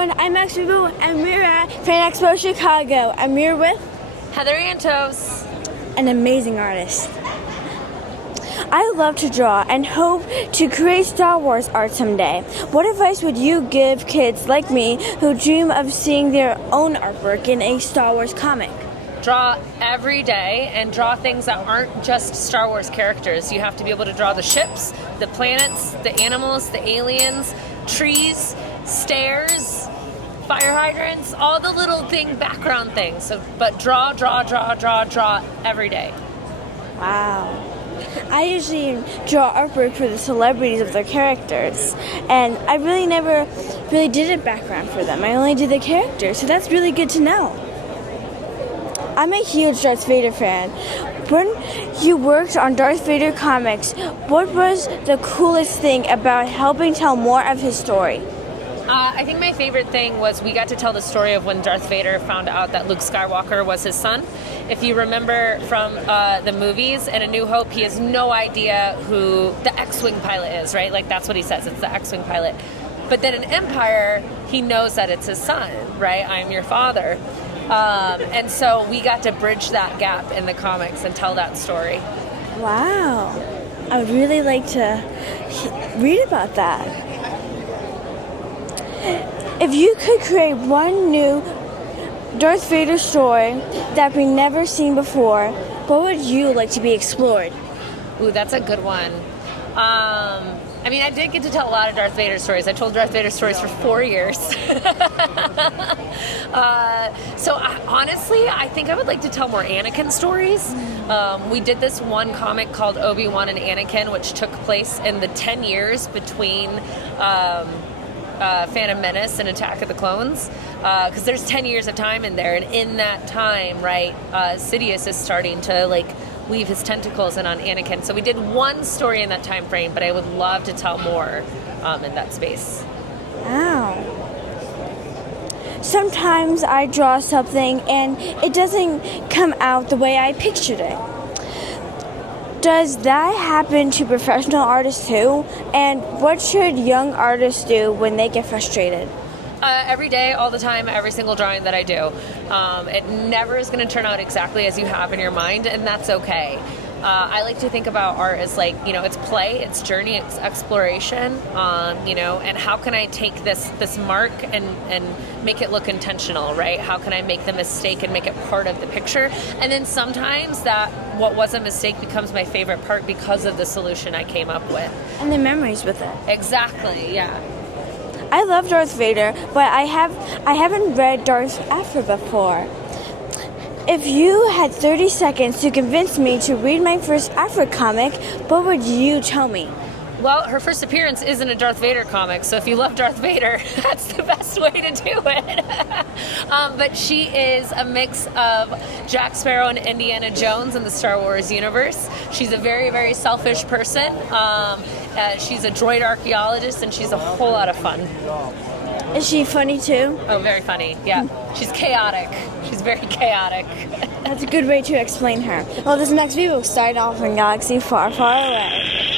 everyone, I'm Max Vivo, and we're at FAN EXPO Chicago. I'm here with Heather Antos, an amazing artist. I love to draw and hope to create Star Wars art someday. What advice would you give kids like me who dream of seeing their own artwork in a Star Wars comic? draw every day and draw things that aren't just Star Wars characters. You have to be able to draw the ships, the planets, the animals, the aliens, trees, stairs, fire hydrants, all the little background things. But draw every day. Wow. I usually draw artwork for the celebrities of their characters, and I really never did a background for them. I only did the characters, so that's really good to know. I'm a huge Darth Vader fan. When you worked on Darth Vader comics, what was the coolest thing about helping tell more of his story? I think my favorite thing was we got to tell the story of when Darth Vader found out that Luke Skywalker was his son. If you remember from the movies, in A New Hope, he has no idea who the X-Wing pilot is, right? Like, that's what he says, it's the X-Wing pilot. But then in Empire, he knows that it's his son, right? I'm your father. And so we got to bridge that gap in the comics and tell that story. Wow. I would really like to read about that. If you could create one new Darth Vader story that we've never seen before, what would you like to be explored? Ooh, that's a good one. I did get to tell a lot of Darth Vader stories. I told Darth Vader stories for 4 years. Honestly, I think I would like to tell more Anakin stories. We did this one comic called Obi-Wan and Anakin, which took place in the 10 years between Phantom Menace and Attack of the Clones, because there's 10 years of time in there, and in that time, right, Sidious is starting to weave his tentacles in on Anakin. So we did one story in that time frame, but I would love to tell more in that space. Wow. Sometimes I draw something and it doesn't come out the way I pictured it. Does that happen to professional artists too? And what should young artists do when they get frustrated? Every day, all the time, every single drawing that I do. It never is going to turn out exactly as you have in your mind, and that's okay. I like to think about art as it's play, it's journey, it's exploration, and how can I take this mark and make it look intentional, right? How can I make the mistake and make it part of the picture? And then sometimes that what was a mistake becomes my favorite part because of the solution I came up with. And the memories with it. Exactly, yeah. I love Darth Vader, but I haven't read Darth Aphra before. If you had 30 seconds to convince me to read my first Aphra comic, what would you tell me? Well, her first appearance is in a Darth Vader comic, so if you love Darth Vader, that's the best way to do it. But she is a mix of Jack Sparrow and Indiana Jones in the Star Wars universe. She's a very, very selfish person. She's a droid archaeologist, and she's a whole lot of fun. Is she funny too? Oh, very funny, yeah. She's chaotic. She's very chaotic. That's a good way to explain her. Well, this next video will start off in a galaxy far, far away.